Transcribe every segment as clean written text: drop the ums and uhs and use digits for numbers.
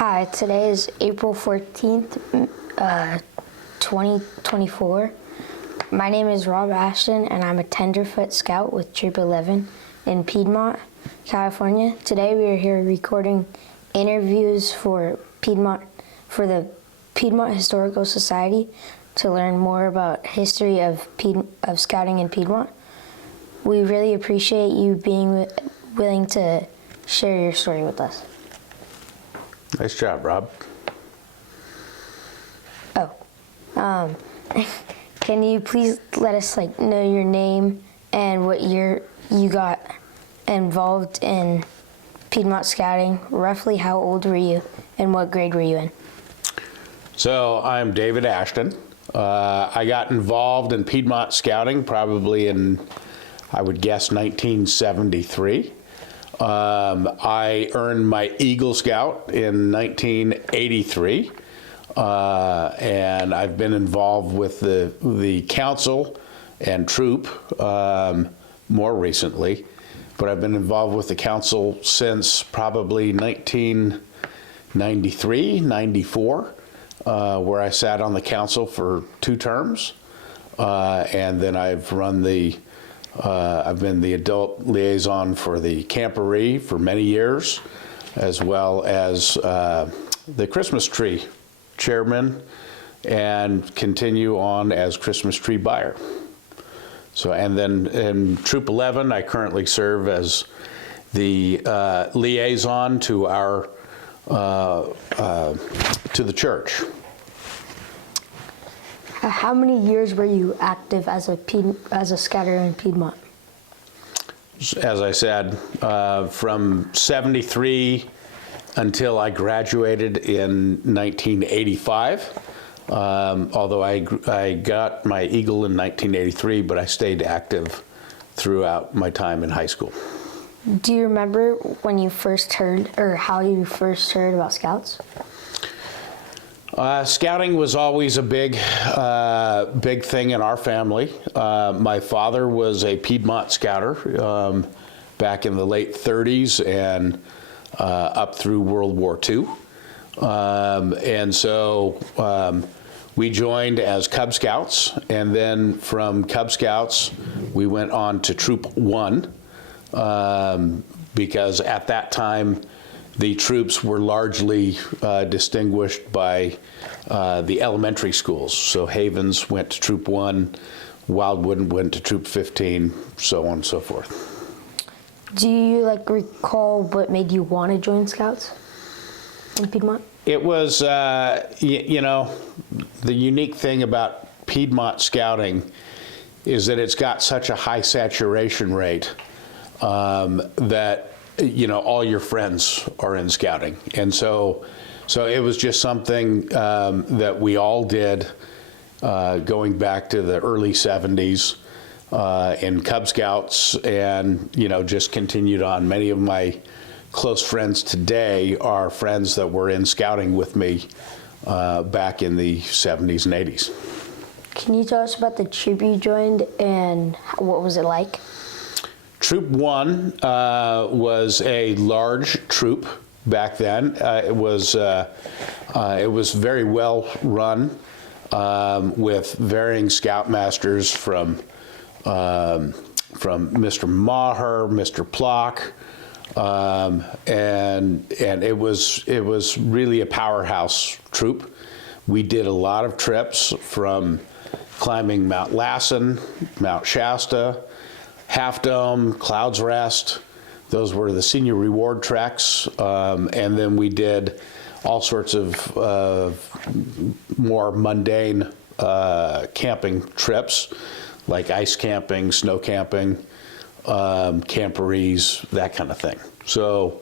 Hi, today is April 14th, 2024. My name is Rob Ashton, and I'm a Tenderfoot Scout with Troop 11 in Piedmont, California. Today we are here recording interviews for the Piedmont Historical Society to learn more about history of scouting in Piedmont. We really appreciate you being willing to share your story with us. Nice job, Rob. Can you please let us know your name and what year you got involved in Piedmont Scouting? Roughly how old were you and what grade were you in? So I'm David Ashton. I got involved in Piedmont Scouting probably in, I would guess, 1973. I earned my Eagle Scout in 1983, and I've been involved with the council and troop more recently, but I've been involved with the council since probably 1993, 94, where I sat on the council for 2 terms, and then I've been the adult liaison for the camporee for many years, as well as the Christmas tree chairman, and continue on as Christmas tree buyer. So, and then in Troop 11, I currently serve as the liaison to our to the church. How many years were you active as a scouter in Piedmont? As I said, from 73 until I graduated in 1985. Although I got my Eagle in 1983, but I stayed active throughout my time in high school. Do you remember when you first heard, or how you first heard about Scouts? Scouting was always a big thing in our family. My father was a Piedmont Scouter back in the late 30s and up through World War II. And so we joined as Cub Scouts, and then from Cub Scouts we went on to Troop 1 because at that time the troops were largely distinguished by the elementary schools. So Havens went to Troop 1, Wildwood went to Troop 15, so on and so forth. Do you recall what made you want to join Scouts in Piedmont? It was, you know, the unique thing about Piedmont Scouting is that it's got such a high saturation rate that all your friends are in scouting. And so it was just something that we all did going back to the early 70s in Cub Scouts, and, just continued on. Many of my close friends today are friends that were in scouting with me back in the 70s and 80s. Can you tell us about the troop you joined and what was it like? Troop 1 was a large troop back then. It was very well run with varying scoutmasters from Mr. Maher, Mr. Plock, and it was really a powerhouse troop. We did a lot of trips from climbing Mount Lassen, Mount Shasta, Half Dome, Clouds Rest. Those were the senior reward treks, and then we did all sorts of more mundane camping trips, like ice camping, snow camping, camporees, that kind of thing. So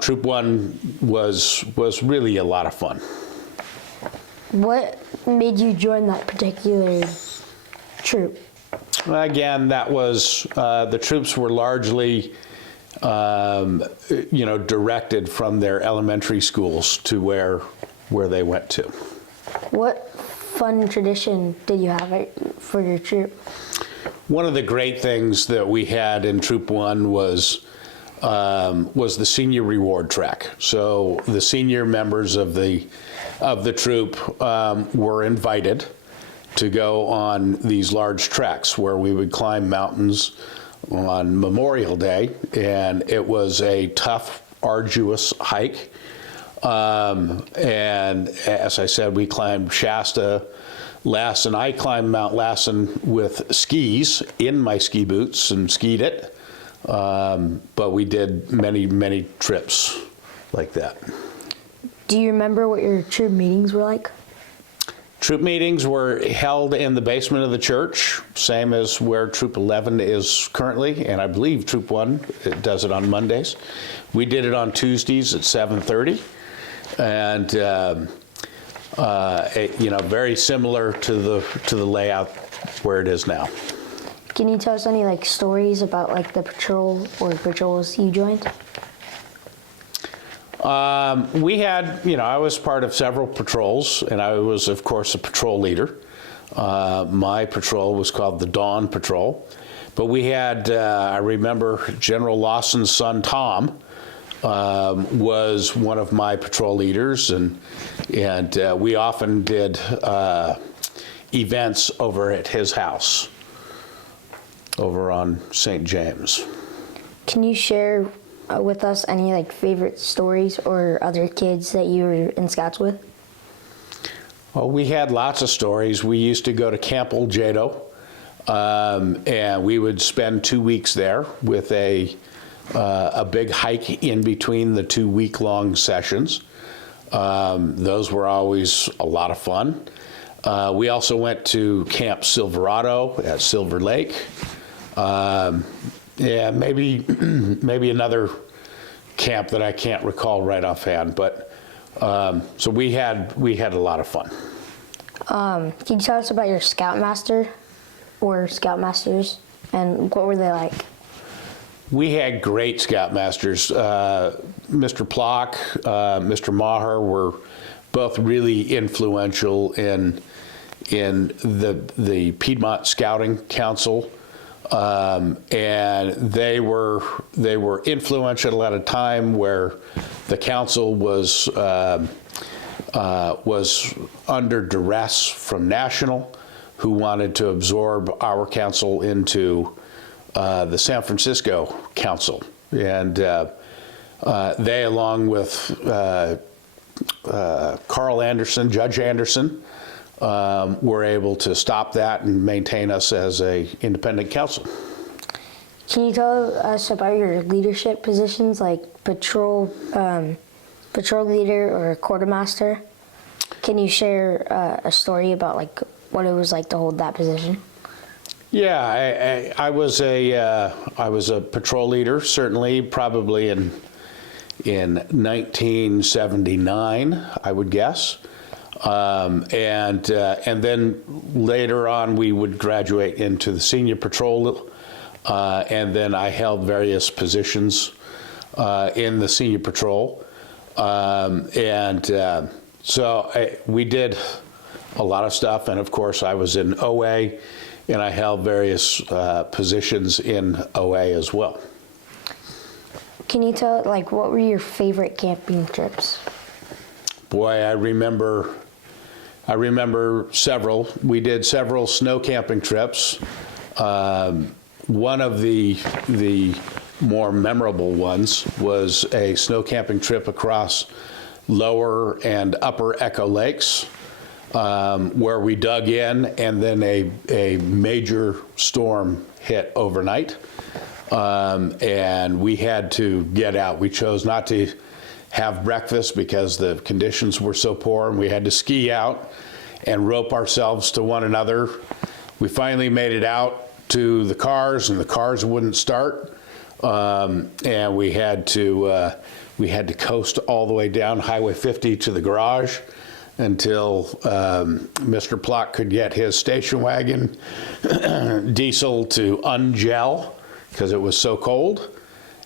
Troop 1 was really a lot of fun. What made you join that particular troop? Again, that was, the troops were largely, directed from their elementary schools to where they went to. What fun tradition did you have for your troop? One of the great things that we had in Troop 1 was was the senior reward track. So the senior members of the troop were invited to go on these large treks where we would climb mountains on Memorial Day, and it was a tough, arduous hike. And as I said, we climbed Shasta, Lassen. I climbed Mount Lassen with skis in my ski boots and skied it. But we did many, many trips like that. Do you remember what your troop meetings were like? Troop meetings were held in the basement of the church, same as where Troop 11 is currently, and I believe Troop 1 does it on Mondays. We did it on Tuesdays at 7:30, and very similar to the layout where it is now. Can you tell us any like stories about like the patrol or patrols you joined? We had, I was part of several patrols, and I was, of course, a patrol leader. My patrol was called the Dawn Patrol. But we had, I remember General Lawson's son, Tom, was one of my patrol leaders, and we often did events over at his house, over on St. James. Can you share with us any like favorite stories or other kids that you were in Scouts with? Well, we had lots of stories. We used to go to Camp Old Jado, and we would spend 2 weeks there with a big hike in between the 2 week-long sessions. Those were always a lot of fun. We also went to Camp Silverado at Silver Lake. Yeah, maybe another camp that I can't recall right offhand, but so we had a lot of fun. Can you tell us about your Scoutmaster or Scoutmasters, and what were they like? We had great Scoutmasters. Mr. Plock, Mr. Maher were both really influential in the Piedmont Scouting Council. And they were influential at a time where the council was under duress from National, who wanted to absorb our council into the San Francisco Council, and they, along with Carl Anderson, Judge Anderson, were able to stop that and maintain us as a independent council. Can you tell us about your leadership positions, like patrol leader or quartermaster? Can you share a story about like what it was like to hold that position? Yeah, I was a patrol leader, certainly, probably in 1979, I would guess. And then later on, we would graduate into the senior patrol, and then I held various positions in the senior patrol. So we did a lot of stuff, and of course I was in OA, and I held various positions in OA as well. Can you tell, like, what were your favorite camping trips? Boy, I remember several. We did several snow camping trips. One of the more memorable ones was a snow camping trip across Lower and Upper Echo Lakes, where we dug in, and then a major storm hit overnight, and we had to get out. We chose not to have breakfast because the conditions were so poor, and we had to ski out and rope ourselves to one another. We finally made it out to the cars, and the cars wouldn't start, and we had to coast all the way down Highway 50 to the garage until Mr. Plock could get his station wagon diesel to ungel because it was so cold,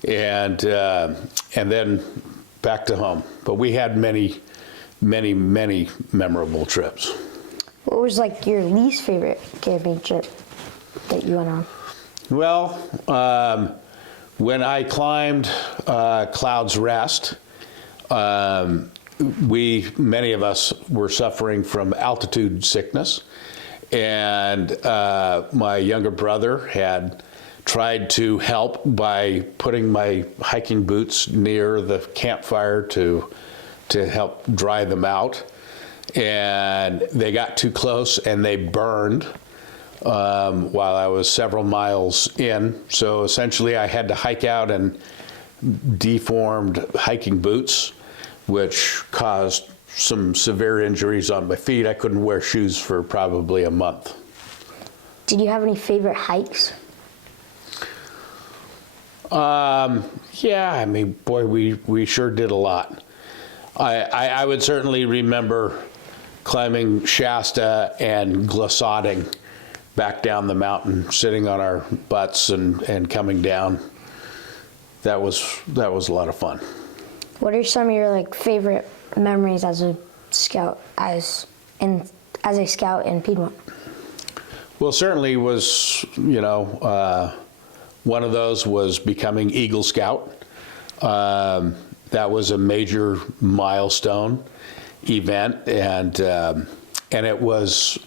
and then back to home. But we had many, many, many memorable trips. What was like your least favorite camping trip that you went on? Well, When I climbed Cloud's Rest, many of us were suffering from altitude sickness, and my younger brother had tried to help by putting my hiking boots near the campfire to help dry them out, and they got too close and they burned while I was several miles in. So essentially I had to hike out in deformed hiking boots, which caused some severe injuries on my feet. I couldn't wear shoes for probably a month. Did you have any favorite hikes? Yeah, I mean, boy, we sure did a lot. I would certainly remember climbing Shasta and glissading back down the mountain, sitting on our butts and coming down. That was a lot of fun. What are some of your like favorite memories as a scout, as a scout in Piedmont? Well, certainly was, one of those was becoming Eagle Scout. That was a major milestone event, and it was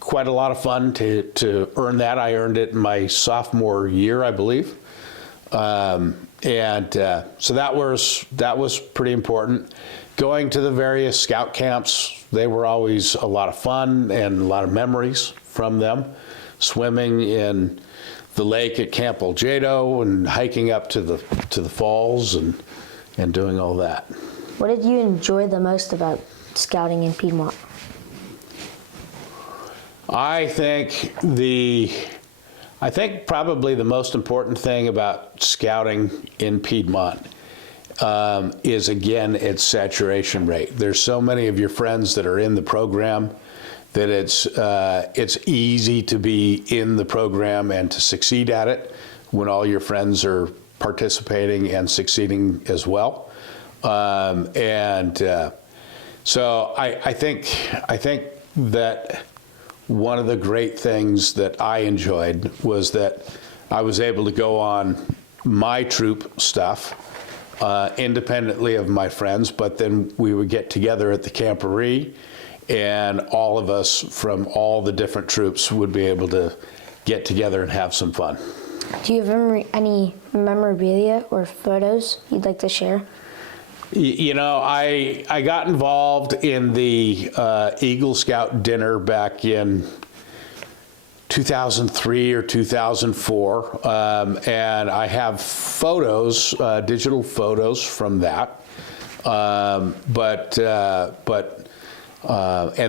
quite a lot of fun to earn that. I earned it in my sophomore year, I believe, so that was pretty important. Going to the various scout camps, they were always a lot of fun and a lot of memories from them. Swimming in the lake at Camp Oljedo and hiking up to the falls and doing all that. What did you enjoy the most about scouting in Piedmont? I think probably the most important thing about scouting in Piedmont is, again, its saturation rate. There's so many of your friends that are in the program that it's easy to be in the program and to succeed at it when all your friends are participating and succeeding as well. So I think that one of the great things that I enjoyed was that I was able to go on my troop stuff independently of my friends, but then we would get together at the camporee, and all of us from all the different troops would be able to get together and have some fun. Do you have any memorabilia or photos you'd like to share? I got involved in the Eagle Scout dinner back in 2003 or 2004, and I have photos, digital photos from that, and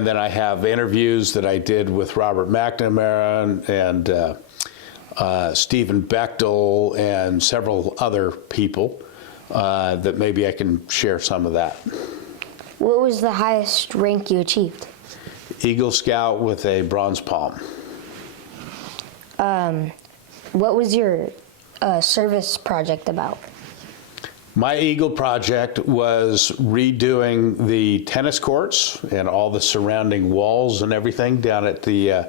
then I have interviews that I did with Robert McNamara and Stephen Bechtel and several other people that maybe I can share some of that. What was the highest rank you achieved? Eagle Scout with a bronze palm. What was your service project about? My Eagle project was redoing the tennis courts and all the surrounding walls and everything down at the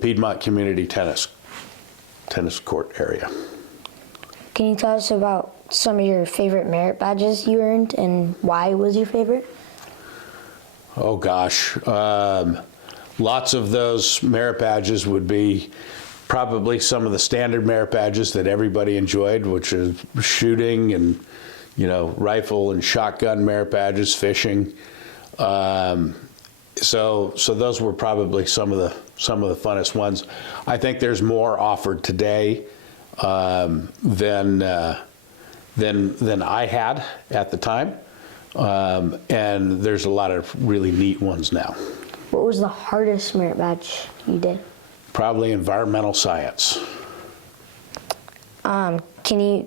Piedmont Community Tennis Court area. Can you tell us about some of your favorite merit badges you earned and why was your favorite? Oh gosh, lots of those merit badges would be probably some of the standard merit badges that everybody enjoyed, which is shooting and rifle and shotgun merit badges, fishing. So those were probably some of the funnest ones. I think there's more offered today than I had at the time, and there's a lot of really neat ones now. What was the hardest merit badge you did? Probably environmental science. Can you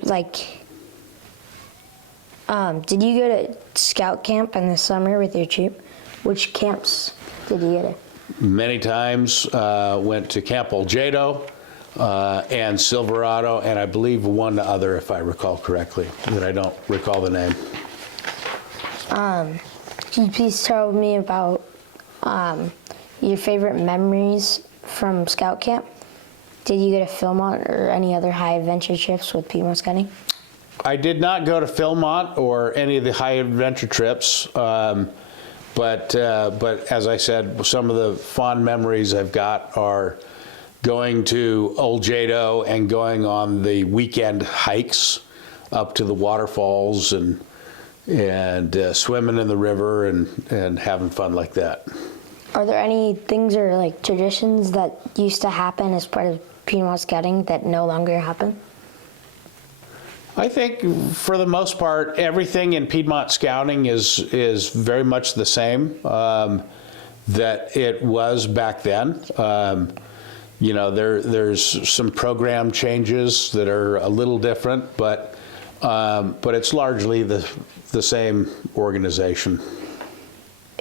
did you go to scout camp in the summer with your troop? Which camps did you go to? Many times. Went to Camp Oljedo and Silverado, and I believe one other, if I recall correctly, that I don't recall the name. Can you please tell me about your favorite memories from scout camp? Did you go to Philmont or any other high adventure trips with Piedmont Scouting? I did not go to Philmont or any of the high adventure trips, but as I said, some of the fond memories I've got are going to Old Jado and going on the weekend hikes up to the waterfalls and swimming in the river and having fun like that. Are there any things or like traditions that used to happen as part of Piedmont Scouting that no longer happen? I think for the most part, everything in Piedmont Scouting is very much the same that it was back then. You know, there's some program changes that are a little different, but it's largely the same organization.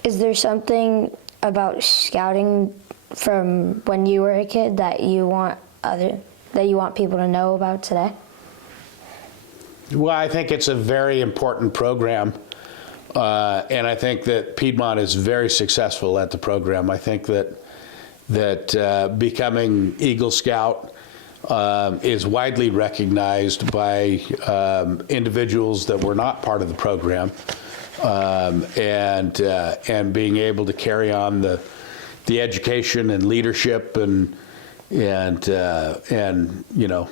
Is there something about scouting from when you were a kid that you want people to know about today? Well, I think it's a very important program, and I think that Piedmont is very successful at the program. I think that becoming Eagle Scout is widely recognized by individuals that were not part of the program, and being able to carry on the education and leadership and you know,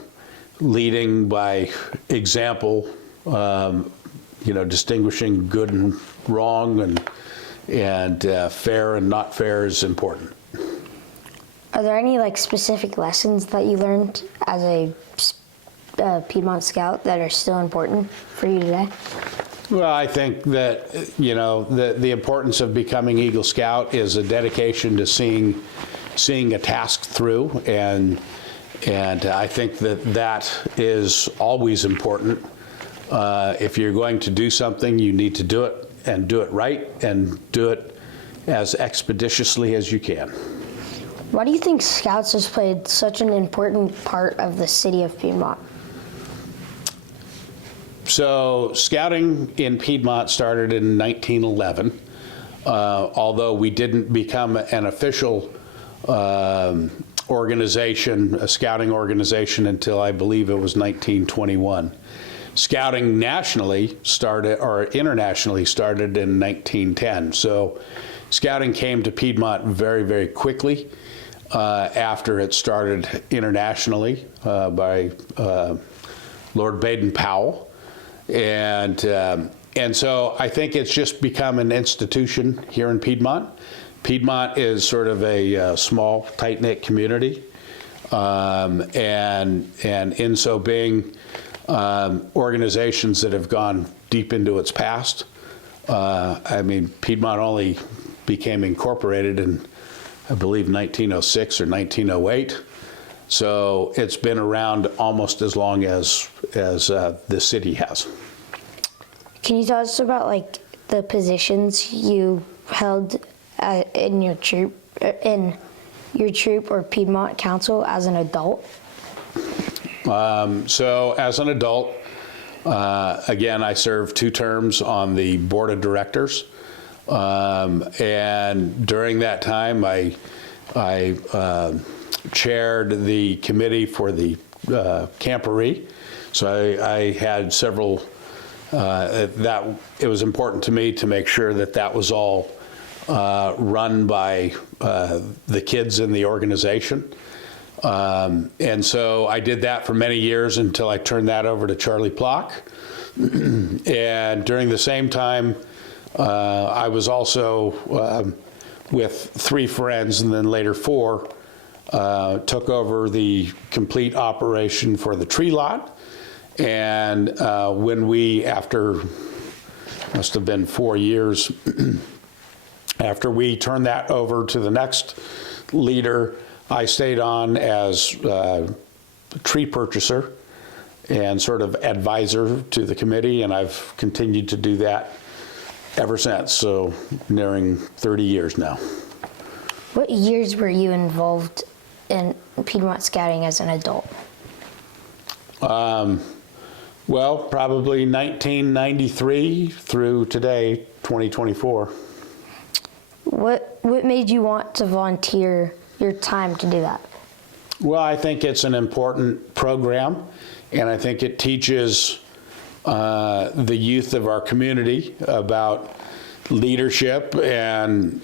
leading by example, you know, distinguishing good and wrong and fair and not fair is important. Are there any like specific lessons that you learned as a Piedmont Scout that are still important for you today? Well, I think that, you know, the importance of becoming Eagle Scout is a dedication to seeing a task through, and I think that is always important. If you're going to do something, you need to do it and do it right and do it as expeditiously as you can. Why do you think Scouts has played such an important part of the city of Piedmont? So scouting in Piedmont started in 1911, although we didn't become an official organization, a scouting organization, until I believe it was 1921. Scouting nationally started, or internationally started, in 1910. So scouting came to Piedmont very, very quickly after it started internationally by Lord Baden-Powell. And so I think it's just become an institution here in Piedmont. Piedmont is sort of a small, tight-knit community, and in so being, organizations that have gone deep into its past. I mean, Piedmont only became incorporated in, I believe, 1906 or 1908. So it's been around almost as long as the city has. Can you tell us about like the positions you held in your troop or Piedmont Council as an adult? So as an adult, again, I served 2 terms on the board of directors, and during that time, I chaired the committee for the camporee. So I had several. That it was important to me to make sure that was all run by the kids in the organization. And so I did that for many years until I turned that over to Charlie Plock. And during the same time, I was also with 3 friends, and then later 4, took over the complete operation for the tree lot. And when we, after, must have been 4 years, after we turned that over to the next leader, I stayed on as tree purchaser and sort of advisor to the committee, and I've continued to do that ever since, so nearing 30 years now. What years were you involved in Piedmont Scouting as an adult? Well, probably 1993 through today, 2024. What made you want to volunteer your time to do that? Well, I think it's an important program, and I think it teaches the youth of our community about leadership and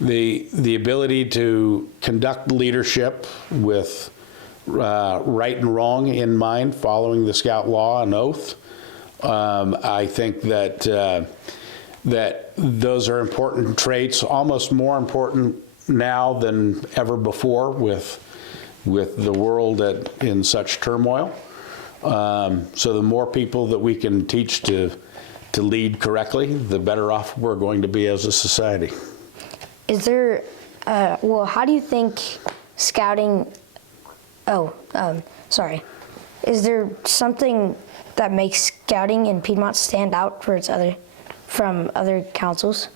the ability to conduct leadership with right and wrong in mind, following the Scout law and oath. I think that that those are important traits, almost more important now than ever before with the world in such turmoil. So the more people that we can teach to lead correctly, the better off we're going to be as a society. Is there, well, how do you think scouting, is there something that makes scouting in Piedmont stand out from other councils?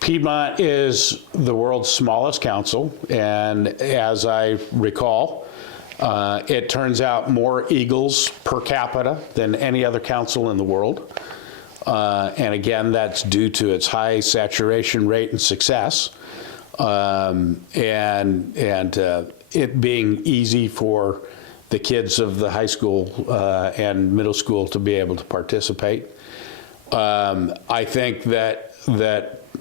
Piedmont is the world's smallest council, and as I recall, it turns out more Eagles per capita than any other council in the world. And again, that's due to its high saturation rate and success, and it being easy for the kids of the high school and middle school to be able to participate. I think that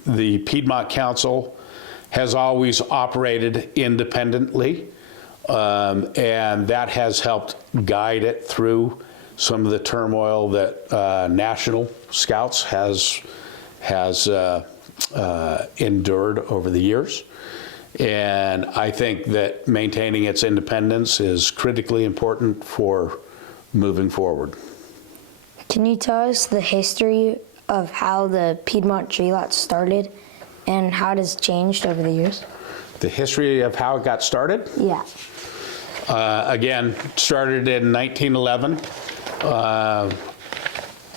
the Piedmont Council has always operated independently, and that has helped guide it through some of the turmoil that National Scouts has endured over the years. And I think that maintaining its independence is critically important for moving forward. Can you tell us the history of how the Piedmont Tree Lot started and how it has changed over the years? The history of how it got started? Yeah. Again, started in 1911.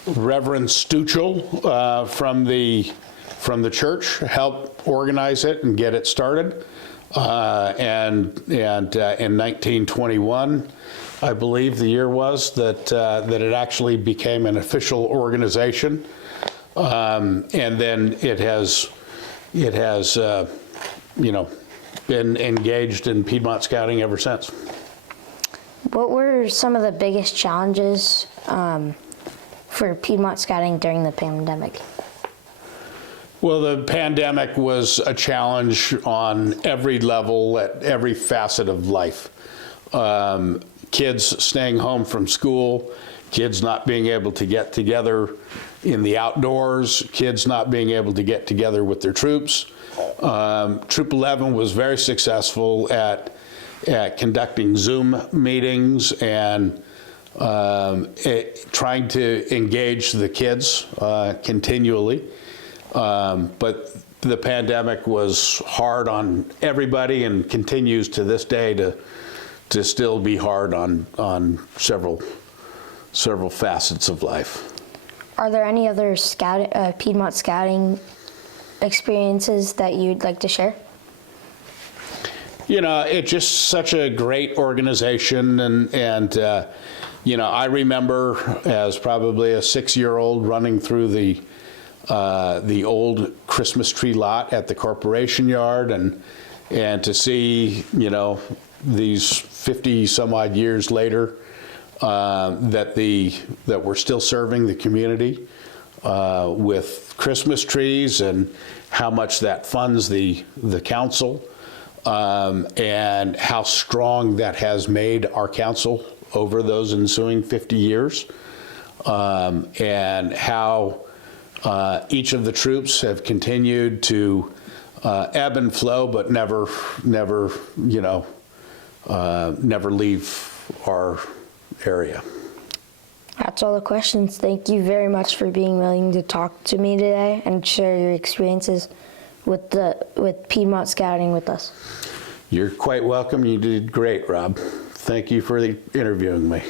Reverend Stuchel from the church helped organize it and get it started. And in 1921, I believe the year was that it actually became an official organization, and then it has been engaged in Piedmont Scouting ever since. What were some of the biggest challenges for Piedmont Scouting during the pandemic? Well, the pandemic was a challenge on every level, at every facet of life. Kids staying home from school, kids not being able to get together in the outdoors, kids not being able to get together with their troops. Troop 11 was very successful at conducting Zoom meetings and trying to engage the kids continually. But the pandemic was hard on everybody and continues to this day to still be hard on several facets of life. Are there any other Piedmont Scouting experiences that you'd like to share? You know, it's just such a great organization, and I remember as probably a 6-year-old running through the old Christmas tree lot at the corporation yard, and to see, these 50 some odd years later, that we're still serving the community with Christmas trees, and how much that funds the council, and how strong that has made our council over those ensuing 50 years, and how each of the troops have continued to ebb and flow, but never leave our area. That's all the questions. Thank you very much for being willing to talk to me today and share your experiences with Piedmont Scouting with us. You're quite welcome. You did great, Rob. Thank you for interviewing me.